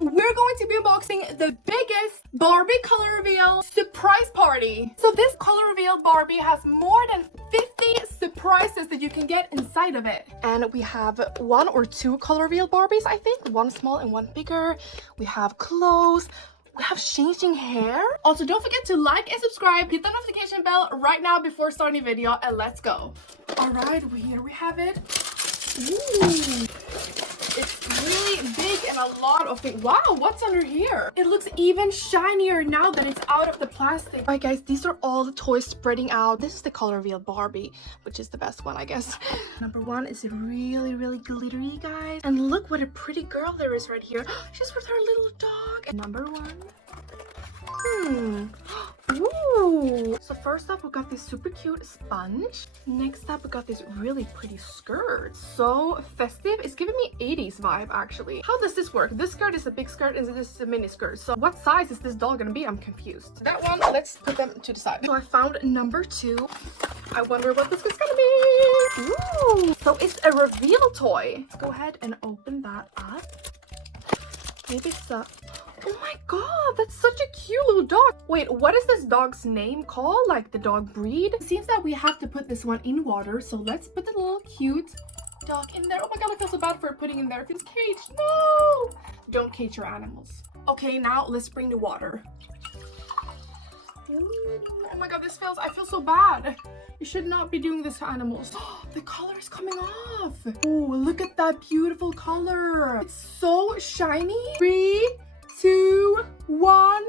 we're going to be unboxing the biggest Barbie Color Reveal surprise party. So this Color Reveal Barbie has more than 50 surprises that you can get inside of it. And we have one or two Color Reveal Barbies, I think. One small and one bigger. We have clothes. We have changing hair. Also, don't forget to like and subscribe. Hit the notification bell right now before starting the video, and let's go. All right, here we have it. Ooh. It's really big and a lot of things. Wow, what's under here? It looks even shinier now that it's out of the plastic. All right, guys, these are all the toys spreading out. This is the Color Reveal Barbie, which is the best one, I guess. Number one is really, really glittery, guys. And look what a pretty girl there is right here. She's with her little dog. And number one. Ooh. So first up, we got this super cute sponge. Next up, we got this really pretty skirt. So festive. It's giving me 80s vibe, actually. How does this work? This skirt is a big skirt and this is a mini skirt. So what size is this doll gonna be? I'm confused. That one, let's put them to the side. So I found number two. I wonder what this is gonna be. Ooh. So it's a reveal toy. Let's go ahead and open that up. Maybe it's a... Oh my god, that's such a cute little dog. Wait, what is this dog's name called? Like the dog breed? It seems that we have to put this one in water. So let's put the little cute dog in there. Oh my god, I feel so bad for putting in there if it's caged. No! Don't cage your animals. Okay, now let's bring the water. Ooh, oh my god, I feel so bad. You should not be doing this to animals. The color is coming off. Oh, look at that beautiful color. It's so shiny. 3, 2, 1.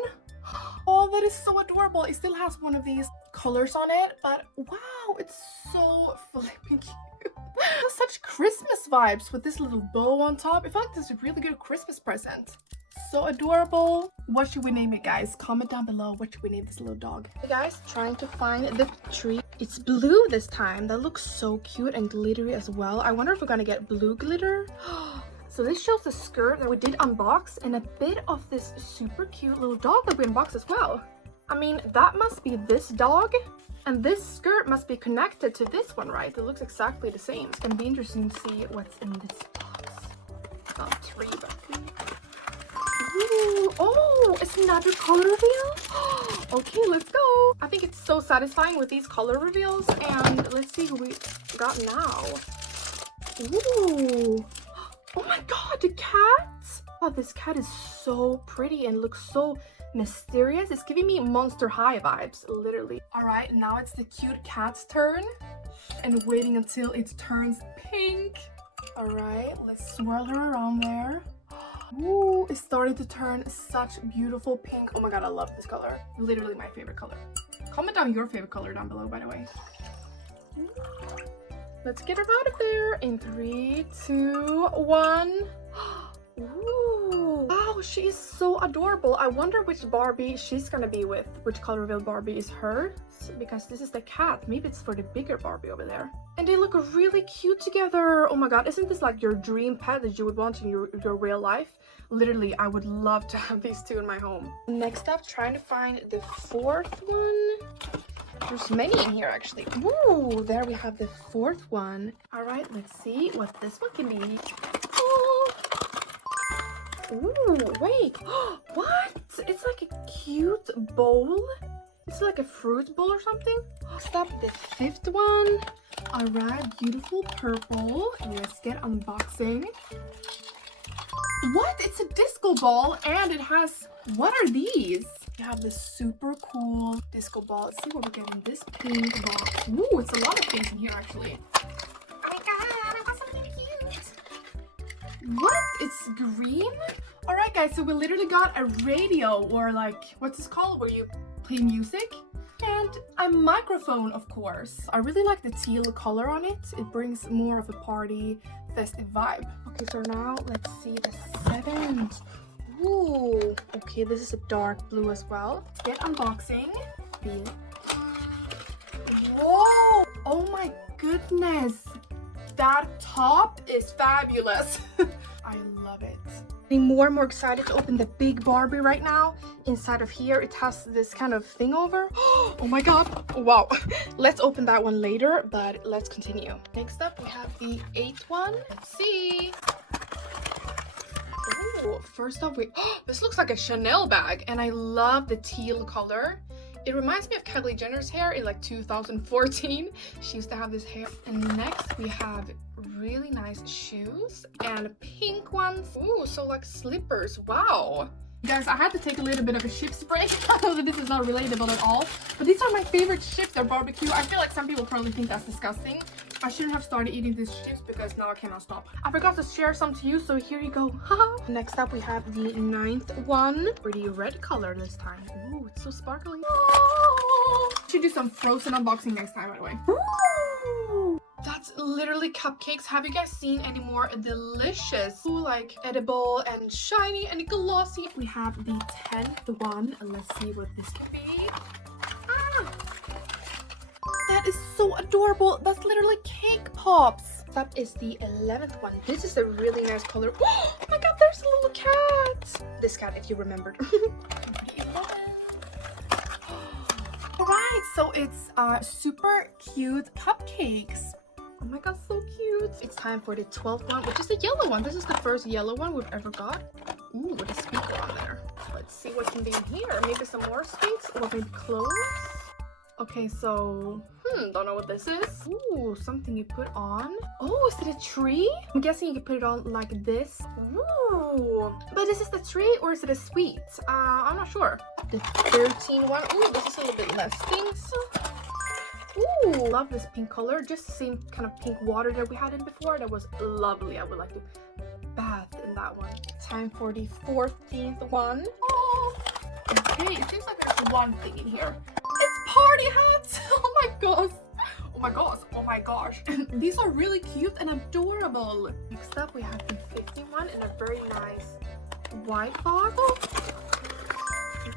Oh, that is so adorable. It still has one of these colors on it, but wow, it's so flipping cute. It has such Christmas vibes with this little bow on top. I feel like this is a really good Christmas present. So adorable. What should we name it, guys? Comment down below. What should we name this little dog? Hey guys, trying to find the tree. It's blue this time. That looks so cute and glittery as well. I wonder if we're gonna get blue glitter. So this shows the skirt that we did unbox and a bit of this super cute little dog that we unboxed as well. I mean, that must be this dog. And this skirt must be connected to this one, right? It looks exactly the same. It's gonna be interesting to see what's in this box. Not 3, but 3. Ooh, oh, it's another color reveal. Okay, let's go. I think it's so satisfying with these color reveals. And let's see who we got now. Ooh. Oh my god, the cat! Oh, this cat is so pretty and looks so mysterious. It's giving me Monster High vibes, literally. All right, now it's the cute cat's turn. And waiting until it turns pink. All right, let's swirl her around there. Ooh, it's starting to turn such beautiful pink. Oh my god, I love this color. Literally my favorite color. Comment down your favorite color down below, by the way. Let's get her out of there in 3, 2, 1. Ooh, wow, she is so adorable. I wonder which Barbie she's gonna be with. Which Color Reveal Barbie is her? Because this is the cat. Maybe it's for the bigger Barbie over there. And they look really cute together. Oh my god, isn't this like your dream pet that you would want in your real life? Literally, I would love to have these two in my home. Next up, trying to find the fourth one. There's many in here, actually. Ooh, there we have the fourth one. All right, let's see what this one can be. Oh. Ooh, wait. What? It's like a cute bowl. It's like a fruit bowl or something. Stop the fifth one. All right, beautiful purple. Let's get unboxing. What? It's a disco ball and it has... What are these? We have this super cool disco ball. Let's see what we get in this pink box. Ooh, it's a lot of things in here, actually. Oh my god, I got something cute. What? It's green? All right, guys, so we literally got a radio, or like, what's this called, where you play music? And a microphone, of course. I really like the teal color on it. It brings more of a party, festive vibe. Okay, so now let's see the seventh. Ooh, okay, this is a dark blue as well. Let's get unboxing. Whoa! Oh my goodness! That top is fabulous. I love it. I'm more and more excited to open the big Barbie right now. Inside of here, it has this kind of thing over. Oh my god. Wow. Let's open that one later, but let's continue. Next up, we have the 8th one. Let's see. Ooh. First off, this looks like a Chanel bag, and I love the teal color. It reminds me of Kylie Jenner's hair in like 2014. She used to have this hair. And next we have really nice shoes and pink ones. Ooh, so like slippers. Wow. Guys, I had to take a little bit of a chips break. I know that this is not relatable at all, but these are my favorite chips. They're barbecue. I feel like some people probably think that's disgusting. I shouldn't have started eating these chips because now I cannot stop. I forgot to share some to you, so here you go. Next up, we have the 9th one. Pretty red color this time. Ooh, it's so sparkly. Oh. Should do some Frozen unboxing next time, by the way. Ooh. That's literally cupcakes. Have you guys seen any more delicious, ooh, like edible and shiny and glossy? We have the 10th one, and let's see what this could be. That is so adorable. That's literally cake pops. That is the 11th one. This is a really nice color. Oh my god, there's a little cat. This cat, if you remembered. Alright, so it's super cute cupcakes. Oh my god, so cute. It's time for the 12th one, which is the yellow one. This is the first yellow one we've ever got. Ooh, with a speaker on there. Let's see what can be in here. Maybe some more sweets or maybe clothes. Okay, so, don't know what this is. Ooh, something you put on. Oh, is it a tree? I'm guessing you can put it on like this. Ooh, but is this the tree or is it a sweet? I'm not sure. The 13th one. Ooh, this is a little bit less things. Ooh, love this pink color. Just the same kind of pink water that we had in before. That was lovely. I would like to bath in that one. Time for the 14th one. Oh, okay, it seems like there's one thing in here. It's party hats! Oh my gosh! Oh my gosh! Oh my gosh! These are really cute and adorable. Next up, we have the 51 in a very nice white box. Oh.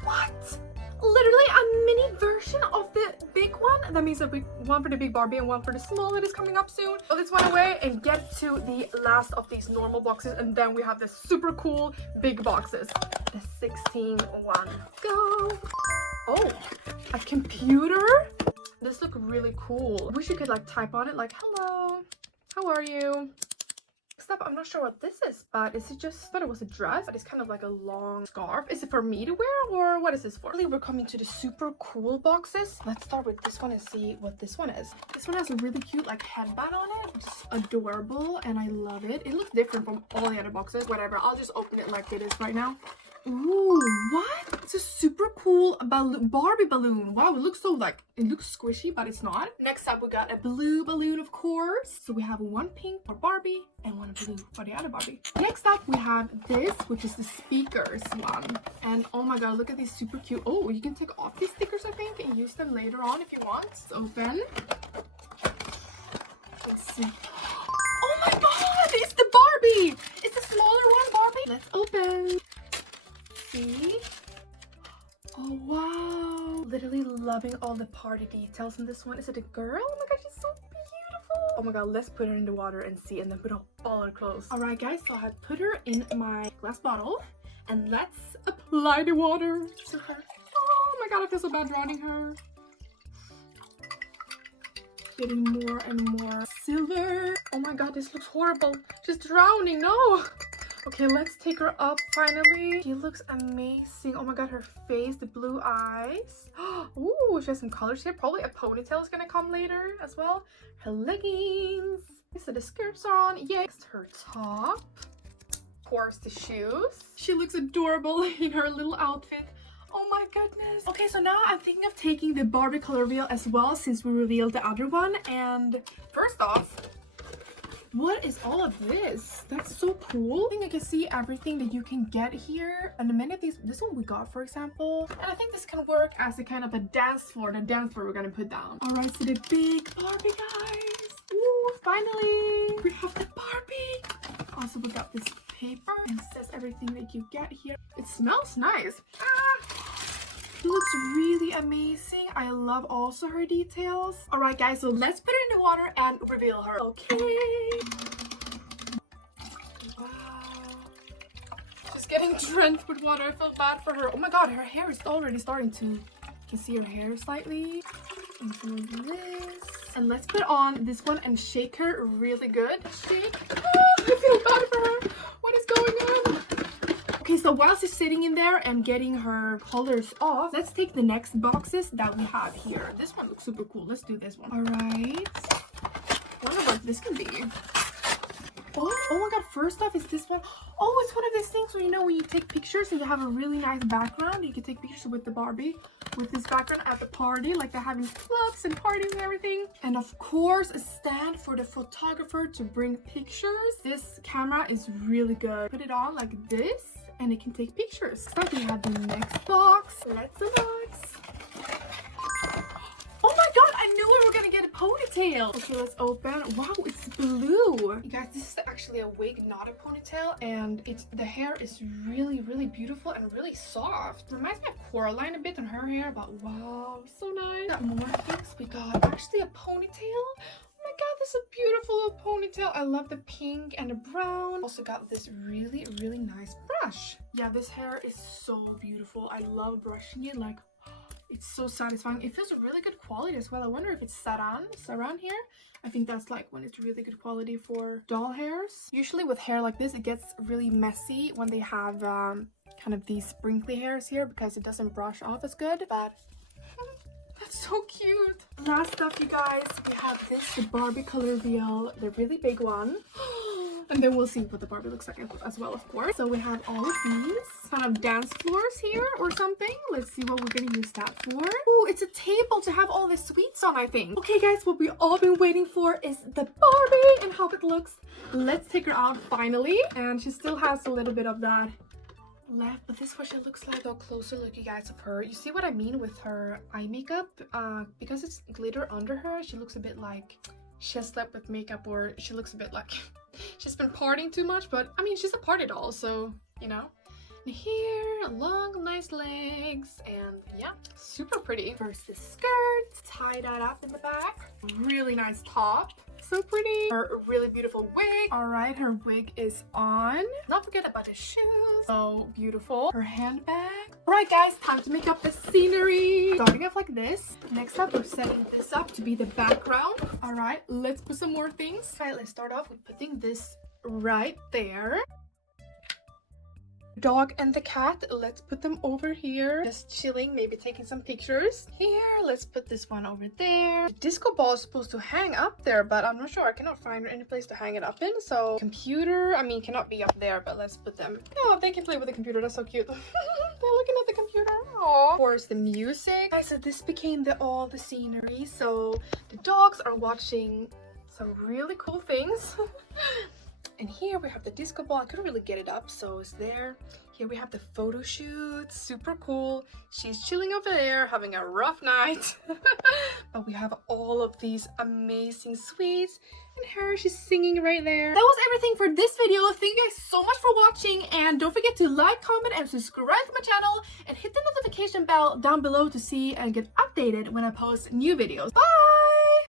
What? Literally a mini version of the big one. That means that one for the big Barbie and one for the small that is coming up soon. Throw this one away and get to the last of these normal boxes, and then we have the super cool big boxes. The 16th one. Go! Oh, a computer? This looks really cool. I wish you could like type on it like, hello, how are you? Next up, I'm not sure what this is, but is it just, I thought it was a dress, but it's kind of like a long scarf. Is it for me to wear or what is this for? We're coming to the super cool boxes. Let's start with this one and see what this one is. This one has a really cute like headband on it. It's adorable and I love it. It looks different from all the other boxes. Whatever, I'll just open it like it is right now. Ooh, what? It's a super cool Barbie balloon. Wow, it looks so like, it looks squishy, but it's not. Next up, we got a blue balloon, of course. So we have one pink for Barbie and one blue for the other Barbie. Next up, we have this, which is the speakers one. And oh my god, look at these super cute. Oh, you can take off these stickers, I think, and use them later on if you want. It's open. Let's see. Oh my god, it's the Barbie. It's the smaller one, Barbie. Let's open. See? Oh wow, literally loving all the party details in this one. Is it a girl? Oh my gosh, she's so beautiful. Oh my god, let's put her in the water and see, and then put all her clothes. All right guys, so I had put her in my glass bottle and let's apply the water to her. Oh my god, I feel so bad drowning her. Getting more and more silver. Oh my god, this looks horrible. She's drowning, no. Okay, let's take her up finally. She looks amazing. Oh my god, her face, the blue eyes. Ooh, she has some colors here. Probably a ponytail is gonna come later as well. Her leggings. So the skirts are on. Yay. Next, her top. Of course, the shoes. She looks adorable in her little outfit. Oh my goodness. Okay, so now I'm thinking of taking the Barbie Color Reveal as well, since we revealed the other one. And first off, what is all of this? That's so cool. I think I can see everything that you can get here. And many of these, this one we got, for example. And I think this can work as a kind of a dance floor, the dance floor we're gonna put down. All right, so the big Barbie, guys. Ooh, finally, we have the Barbie. Also, we got this paper and it says everything that you get here. It smells nice. It looks really amazing. I love also her details. All right, guys, so let's put her in the water and reveal her. Okay. Wow. She's getting drenched with water. I feel bad for her. Oh my god, her hair is already starting to, you can see her hair slightly. And some of this. And let's put on this one and shake her really good. Shake. Oh, I feel bad for her. What is going on? So while she's sitting in there and getting her colors off, let's take the next boxes that we have here. This one looks super cool. Let's do this one. All right. Wonder what this can be. Oh my god, first off is this one. Oh, it's one of these things where, you know, when you take pictures and you have a really nice background, you can take pictures with the Barbie with this background at the party, like they're having clubs and parties and everything. And of course, a stand for the photographer to bring pictures. This camera is really good. Put it on like this and it can take pictures. So we have the next box. Let's unbox. Oh my god, I knew we were gonna get a ponytail. Okay, let's open. Wow, it's blue. You guys, this is actually a wig, not a ponytail. And the hair is really, really beautiful and really soft. Reminds me of Coraline a bit on her hair, but wow, so nice. Got more things. We got actually a ponytail. Oh my god, this is a beautiful little ponytail. I love the pink and the brown. Also got this really, really nice brush. Yeah, this hair is so beautiful. I love brushing it. Like, it's so satisfying. It feels really good quality as well. I wonder if it's saran here. I think that's like when it's really good quality for doll hairs. Usually with hair like this, it gets really messy when they have kind of these sprinkly hairs here because it doesn't brush off as good. But that's so cute. Last stuff, you guys, we have this, the Barbie Color Reveal, the really big one. And then we'll see what the Barbie looks like as well, of course. So we have all of these kind of dance floors here or something. Let's see what we're gonna use that for. Oh, it's a table to have all the sweets on, I think. Okay, guys, what we've all been waiting for is the Barbie and how it looks. Let's take her out finally. And she still has a little bit of that left, but this is what she looks like. A closer look, you guys, of her. You see what I mean with her eye makeup? Because it's glitter under her, she looks a bit like she has slept with makeup, or she looks a bit like she's been partying too much. But I mean, she's a party doll, so you know. And here, long nice legs, and yeah, super pretty. First the skirt, tie that up in the back. Really nice top, so pretty. Her really beautiful wig. All right, her wig is on. Not forget about the shoes, so beautiful. Her handbag. All right, guys, time to make up the scenery. Starting off like this. Next up, we're setting this up to be the background. All right, let's put some more things. All right, let's start off with putting this right there. Dog and the cat, let's put them over here, just chilling, maybe taking some pictures. Here, let's put this one over there. The disco ball is supposed to hang up there, but I'm not sure. I cannot find any place to hang it up in. So computer, I mean, cannot be up there, but let's put them. Oh, they can play with the computer. That's so cute. They're looking at the computer. Aww. Of course, the music. Guys, so this became all the scenery. So the dogs are watching some really cool things. And here we have the disco ball. I couldn't really get it up, so it's there. Here we have the photo shoot. Super cool. She's chilling over there, having a rough night. But we have all of these amazing sweets. And her, she's singing right there. That was everything for this video. Thank you guys so much for watching. And don't forget to like, comment, and subscribe to my channel. And hit the notification bell down below to see and get updated when I post new videos. Bye!